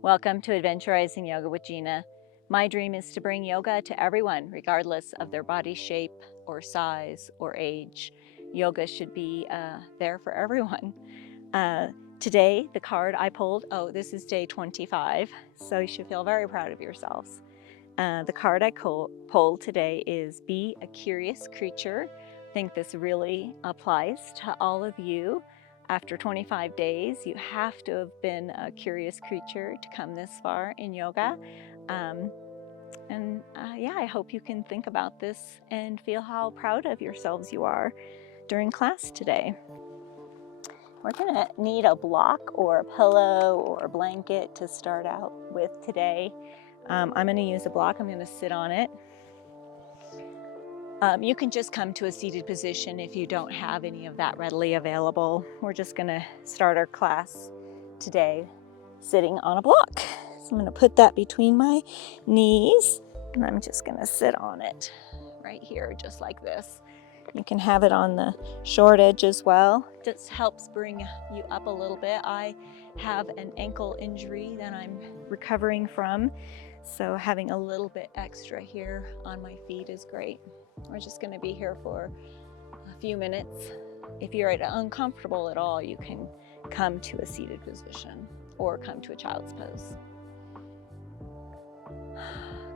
Welcome to Adventurizing Yoga with Gina. My dream is to bring yoga to everyone, regardless of their body shape or size or age. Yoga should be there for everyone. Today, the card I pulled, this is day 25, so you should feel very proud of yourselves. The card I pulled today is Be a Curious Creature. I think this really applies to all of you. After 25 days, you have to have been a curious creature to come this far in yoga. I hope you can think about this and feel how proud of yourselves you are during class today. We're gonna need a block or a pillow or a blanket to start out with today. I'm gonna use a block, I'm gonna sit on it. You can just come to a seated position if you don't have any of that readily available. We're just gonna start our class today sitting on a block. So I'm gonna put that between my knees and I'm just gonna sit on it right here, just like this. You can have it on the short edge as well. Just helps bring you up a little bit. I have an ankle injury that I'm recovering from, so having a little bit extra here on my feet is great. We're just going to be here for a few minutes. If you're uncomfortable at all, you can come to a seated position or come to a child's pose.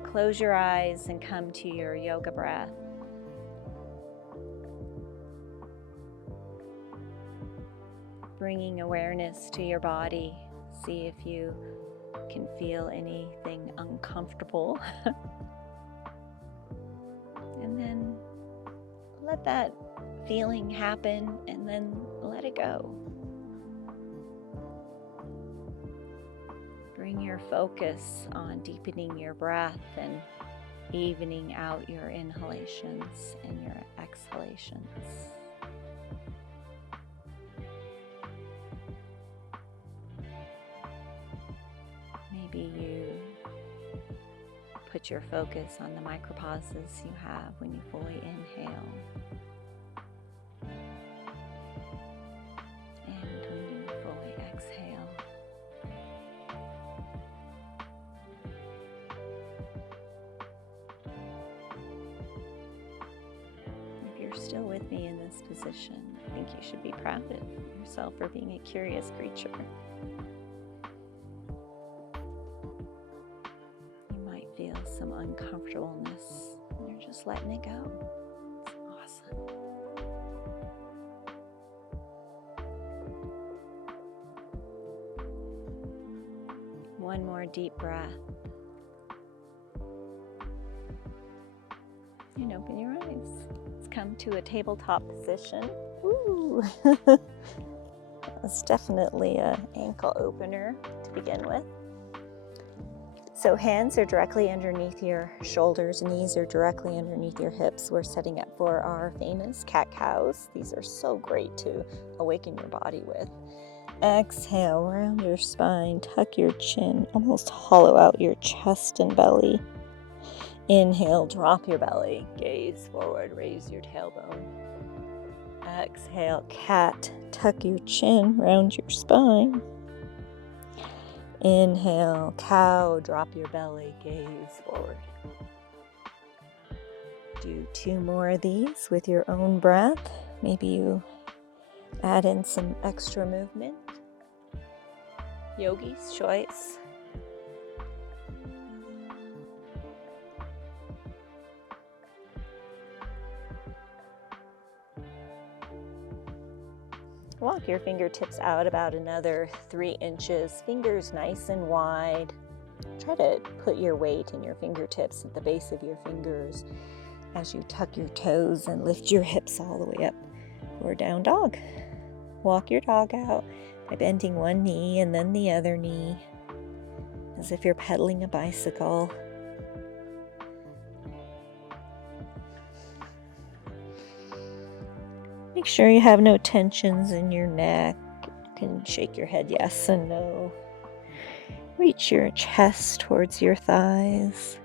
Close your eyes and come to your yoga breath. Bringing awareness to your body. See if you can feel anything uncomfortable. And then let that feeling happen and then let it go. Bring your focus on deepening your breath and evening out your inhalations and your exhalations. Maybe you put your focus on the micropauses you have when you fully inhale and when you fully exhale. If you're still with me in this position, I think you should be proud of yourself for being a curious creature. Feel some uncomfortableness and you're just letting it go. It's awesome. One more deep breath. And open your eyes. Let's come to a tabletop position. Ooh. That's definitely an ankle opener to begin with. So hands are directly underneath your shoulders, knees are directly underneath your hips. We're setting up for our famous cat-cows. These are so great to awaken your body with. Exhale, round your spine, tuck your chin, almost hollow out your chest and belly. Inhale, drop your belly, gaze forward, raise your tailbone. Exhale, cat, tuck your chin, round your spine. Inhale, cow, drop your belly, gaze forward. Do 2 more of these with your own breath. Maybe you add in some extra movement. Yogi's choice. Walk your fingertips out about another 3 inches, fingers nice and wide. Try to put your weight in your fingertips at the base of your fingers as you tuck your toes and lift your hips all the way up for down dog. Walk your dog out by bending one knee and then the other knee, as if you're pedaling a bicycle. Make sure you have no tensions in your neck. You can shake your head yes and no. Reach your chest towards your thighs.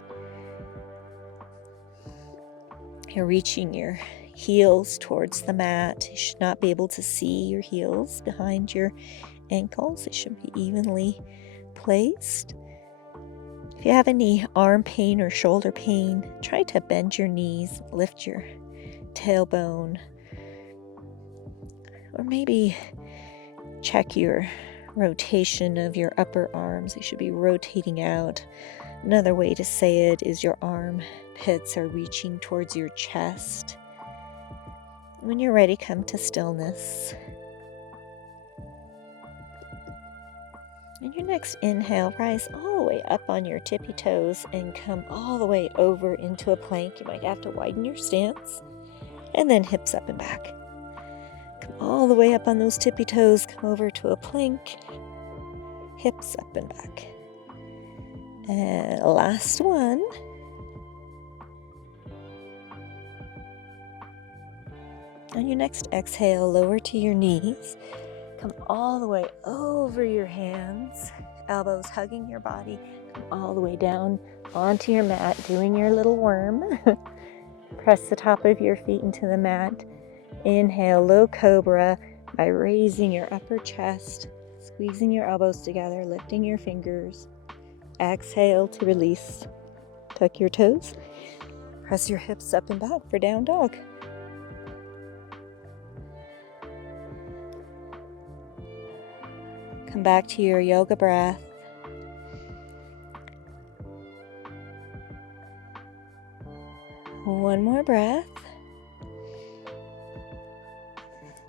You're reaching your heels towards the mat. You should not be able to see your heels behind your ankles. It should be evenly placed. If you have any arm pain or shoulder pain, try to bend your knees, lift your tailbone, or maybe check your rotation of your upper arms. They should be rotating out. Another way to say it is your armpits are reaching towards your chest. When you're ready, come to stillness. And your next inhale, rise all the way up on your tippy toes and come all the way over into a plank. You might have to widen your stance. And then hips up and back. Come all the way up on those tippy toes, come over to a plank. Hips up and back. And last one. On your next exhale, lower to your knees. Come all the way over your hands, elbows hugging your body. Come all the way down onto your mat, doing your little worm. Press the top of your feet into the mat. Inhale, low cobra by raising your upper chest, squeezing your elbows together, lifting your fingers. Exhale to release. Tuck your toes. Press your hips up and back for down dog. Come back to your yoga breath. One more breath.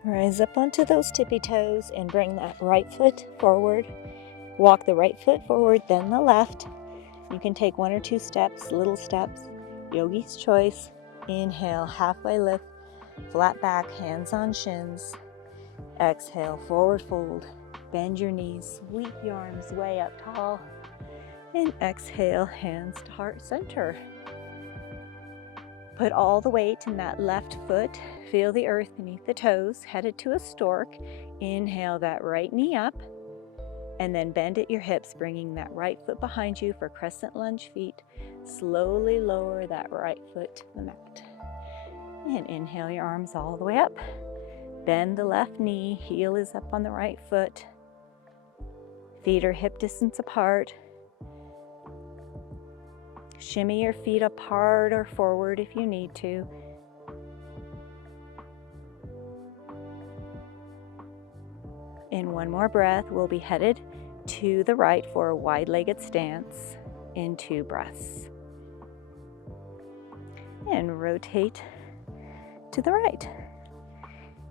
Rise up onto those tippy toes and bring that right foot forward. Walk the right foot forward, then the left. You can take 1 or 2 steps, little steps. Yogi's choice. Inhale, halfway lift, flat back, hands on shins. Exhale, forward fold. Bend your knees, sweep your arms way up tall. And exhale, hands to heart center. Put all the weight in that left foot. Feel the earth beneath the toes, headed to a stork. Inhale that right knee up. And then bend at your hips, bringing that right foot behind you for crescent lunge feet. Slowly lower that right foot to the mat. And inhale your arms all the way up. Bend the left knee, heel is up on the right foot. Feet are hip distance apart. Shimmy your feet apart or forward if you need to. In one more breath, we'll be headed to the right for a wide-legged stance in 2 breaths. And rotate to the right.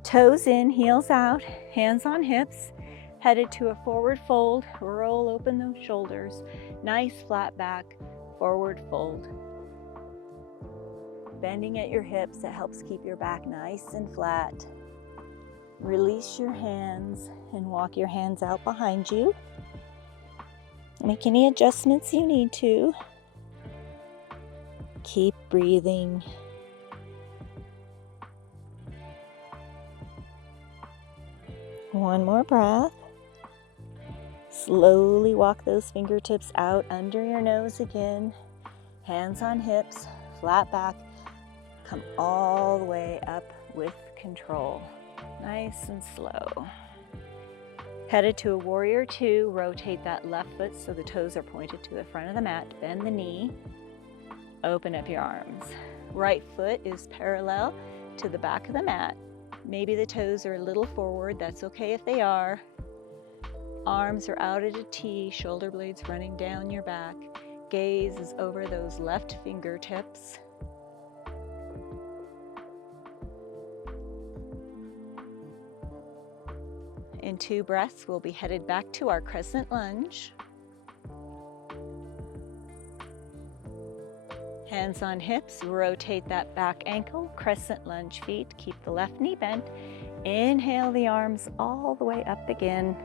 Toes in, heels out, hands on hips. Headed to a forward fold, roll open those shoulders. Nice flat back, forward fold. Bending at your hips, that helps keep your back nice and flat. Release your hands and walk your hands out behind you. Make any adjustments you need to. Keep breathing. One more breath. Slowly walk those fingertips out under your nose again. Hands on hips, flat back. Come all the way up with control. Nice and slow. Headed to a warrior 2. Rotate that left foot so the toes are pointed to the front of the mat. Bend the knee. Open up your arms. Right foot is parallel to the back of the mat. Maybe the toes are a little forward. That's okay if they are. Arms are out at a T, shoulder blades running down your back. Gaze is over those left fingertips. In 2 breaths, we'll be headed back to our crescent lunge. Hands on hips, rotate that back ankle, crescent lunge feet. Keep the left knee bent. Inhale the arms all the way up again.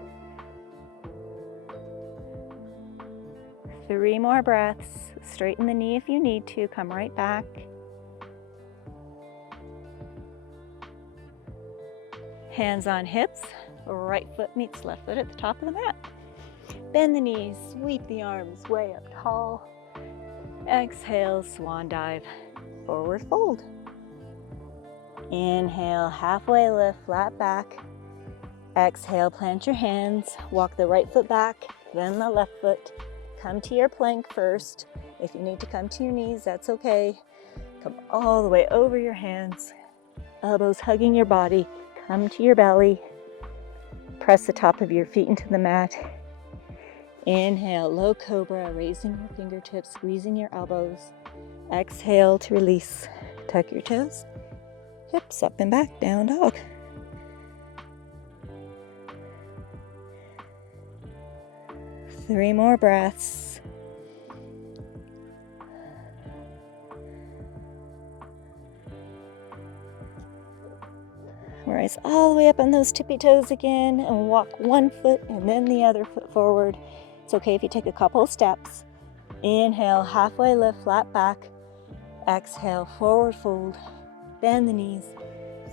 3 more breaths. Straighten the knee if you need to. Come right back. Hands on hips. Right foot meets left foot at the top of the mat. Bend the knees. Sweep the arms way up tall. Exhale, swan dive. Forward fold. Inhale, halfway lift, flat back. Exhale, plant your hands. Walk the right foot back. then the left foot. Come to your plank first. If you need to come to your knees, that's okay. Come all the way over your hands, elbows hugging your body. Come to your belly. Press the top of your feet into the mat. Inhale, low cobra, raising your fingertips, squeezing your elbows. Exhale to release. Tuck your toes, hips up and back, down dog. Three more breaths. Rise all the way up on those tippy toes again and walk one foot and then the other foot forward. It's okay if you take a couple steps. Inhale, halfway lift, flat back. Exhale, forward fold. Bend the knees.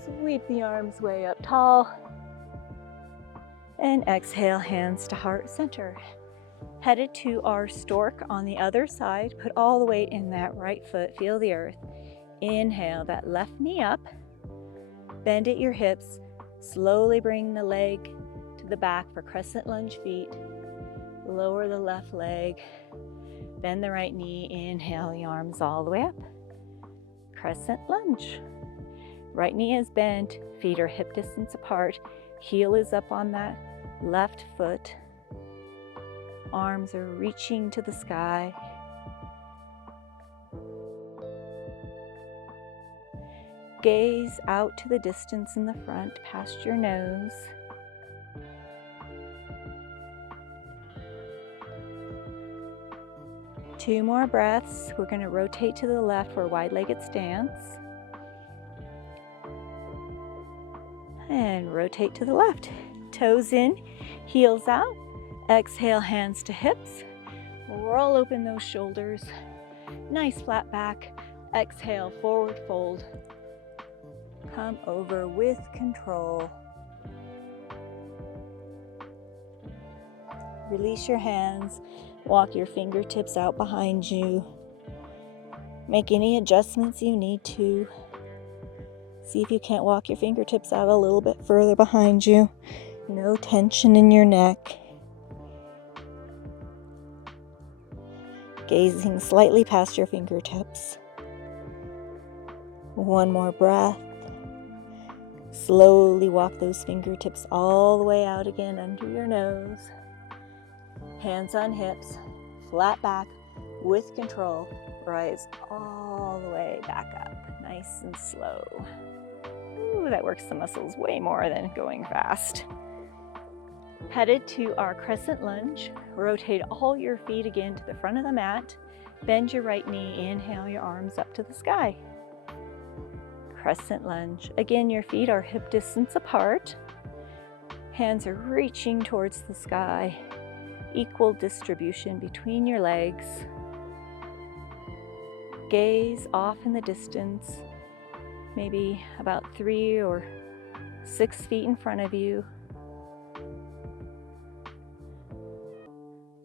Sweep the arms way up tall. And exhale, hands to heart center. Headed to our stork on the other side. Put all the weight in that right foot. Feel the earth. Inhale, that left knee up. Bend at your hips. Slowly bring the leg to the back for crescent lunge feet. Lower the left leg. Bend the right knee. Inhale the arms all the way up. Crescent lunge. Right knee is bent. Feet are hip distance apart. Heel is up on that left foot. Arms are reaching to the sky. Gaze out to the distance in the front, past your nose. Two more breaths. We're going to rotate to the left for a wide-legged stance. And rotate to the left. Toes in, heels out. Exhale, hands to hips. Roll open those shoulders. Nice flat back. Exhale, forward fold. Come over with control. Release your hands. Walk your fingertips out behind you. Make any adjustments you need to. See if you can't walk your fingertips out a little bit further behind you. No tension in your neck. Gazing slightly past your fingertips. One more breath. Slowly walk those fingertips all the way out again under your nose. Hands on hips, flat back with control. Rise all the way back up, nice and slow. Ooh, that works the muscles way more than going fast. Headed to our crescent lunge. Rotate all your feet again to the front of the mat. Bend your right knee, inhale your arms up to the sky. Crescent lunge. Again, your feet are hip distance apart. Hands are reaching towards the sky. Equal distribution between your legs. Gaze off in the distance, maybe about 3 or 6 feet in front of you.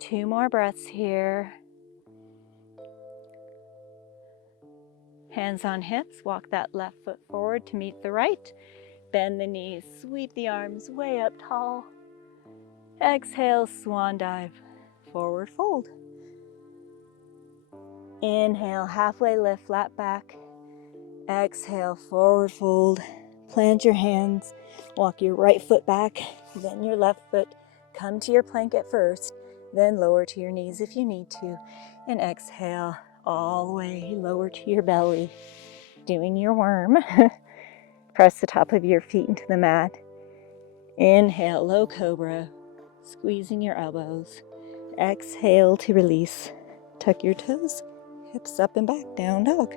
2 more breaths here. Hands on hips, walk that left foot forward to meet the right. Bend the knees, sweep the arms way up tall. Exhale, swan dive, forward fold. Inhale, halfway lift, flat back. Exhale, forward fold. Plant your hands, walk your right foot back, then your left foot. Come to your plank at first, then lower to your knees if you need to. And exhale, all the way lower to your belly, doing your worm. Press the top of your feet into the mat. Inhale, low cobra, squeezing your elbows. Exhale to release. Tuck your toes, hips up and back, down dog.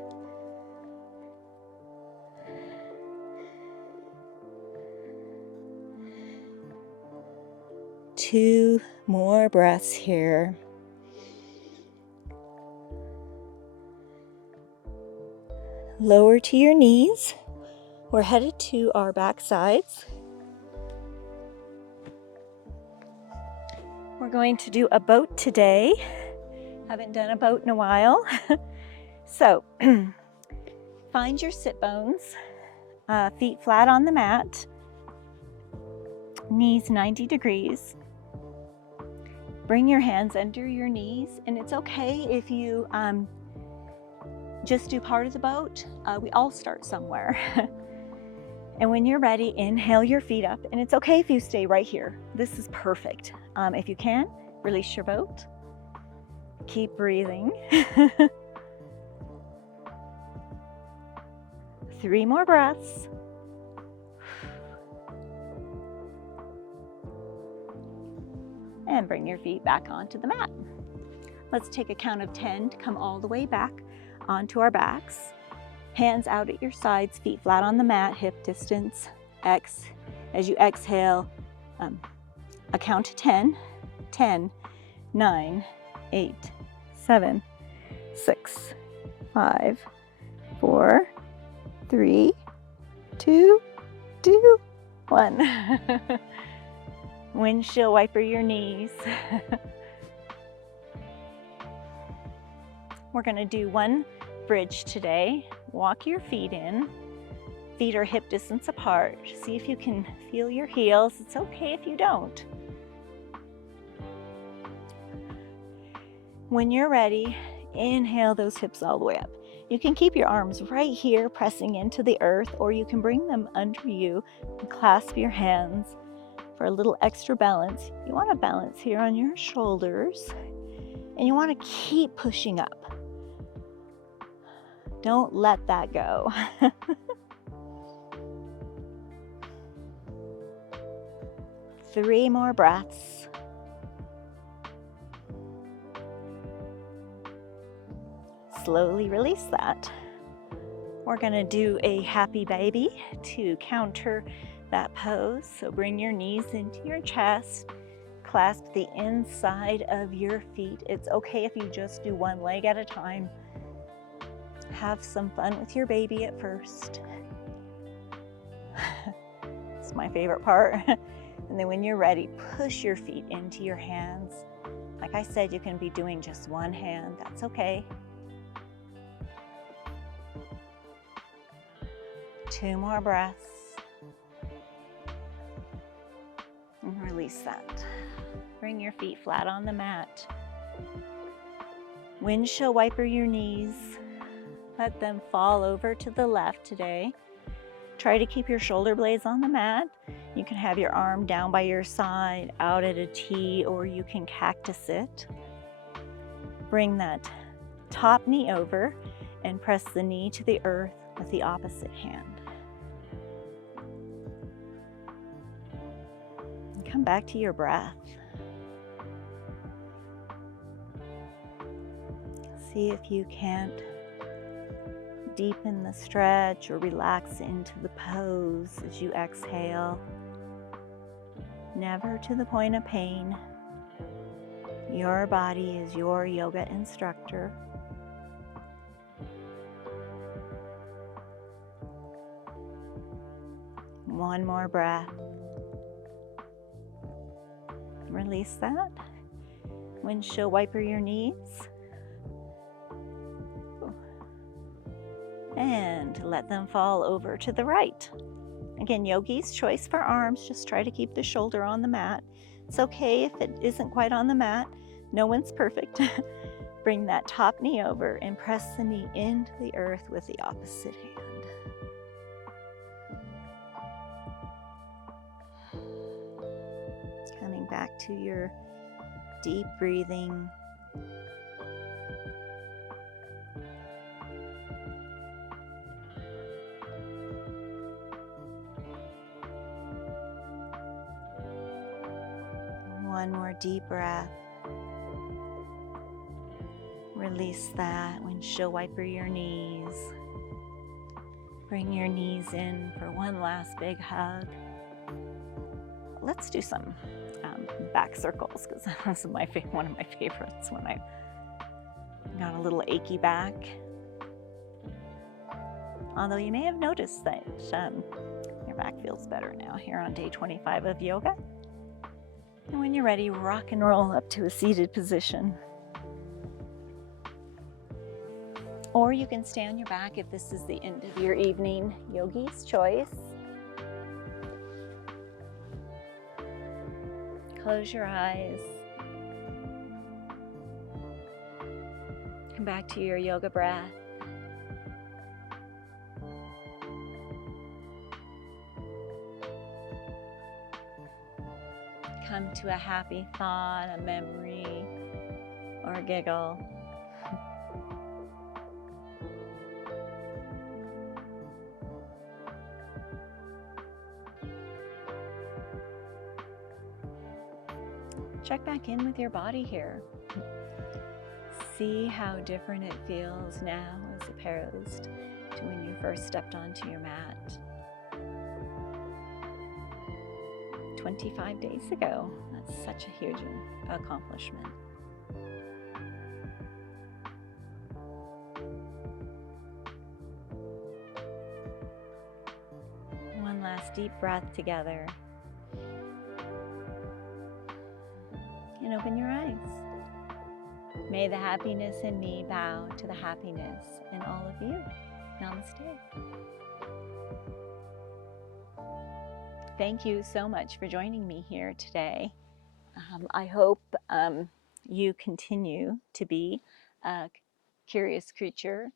Two more breaths here. Lower to your knees. We're headed to our back sides. We're going to do a boat today. Haven't done a boat in a while. So, find your sit bones, feet flat on the mat, knees 90 degrees. Bring your hands under your knees, and it's okay if you just do part of the boat. We all start somewhere. And when you're ready, inhale your feet up, and it's okay if you stay right here. This is perfect. If you can, release your boat. Keep breathing. 3 more breaths. And bring your feet back onto the mat. Let's take a count of 10 to come all the way back onto our backs. Hands out at your sides, feet flat on the mat, hip distance. As you exhale, a count to 10. 10, 9, 8, 7, 6, 5, 4, 3, 2, 1. Windshield wiper your knees. We're going to do one bridge today. Walk your feet in. Feet are hip distance apart. See if you can feel your heels. It's okay if you don't. When you're ready, inhale those hips all the way up. You can keep your arms right here pressing into the earth, or you can bring them under you and clasp your hands for a little extra balance. You want to balance here on your shoulders, and you want to keep pushing up. Don't let that go. 3 more breaths. Slowly release that. We're going to do a happy baby to counter that pose. So bring your knees into your chest. Clasp the inside of your feet. It's okay if you just do one leg at a time. Have some fun with your baby at first. It's my favorite part. And then when you're ready, push your feet into your hands. Like I said, you can be doing just one hand. That's okay. 2 more breaths. And release that. Bring your feet flat on the mat. Windshield wiper your knees. Let them fall over to the left today. Try to keep your shoulder blades on the mat. You can have your arm down by your side, out at a T, or you can cactus it. Bring that top knee over and press the knee to the earth with the opposite hand. And come back to your breath. See if you can't deepen the stretch or relax into the pose as you exhale. Never to the point of pain. Your body is your yoga instructor. One more breath. Release that. Windshield wiper your knees. And let them fall over to the right. Again, yogi's choice for arms. Just try to keep the shoulder on the mat. It's okay if it isn't quite on the mat. No one's perfect. Bring that top knee over and press the knee into the earth with the opposite hand. Coming back to your deep breathing. One more deep breath. Release that. Windshield wiper your knees. Bring your knees in for one last big hug. Let's do some back circles, because that's one of my favorites when I got a little achy back. Although you may have noticed that your back feels better now here on day 25 of yoga. And when you're ready, rock and roll up to a seated position. Or you can stay on your back if this is the end of your evening. Yogi's choice. Close your eyes. Come back to your yoga breath. Come to a happy thought, a memory, or a giggle. Check back in with your body here. See how different it feels now as opposed to when you first stepped onto your mat 25 days ago. That's such a huge accomplishment. One last deep breath together. And open your eyes. May the happiness in me bow to the happiness in all of you. Namaste. Thank you so much for joining me here today. I hope you continue to be a curious creature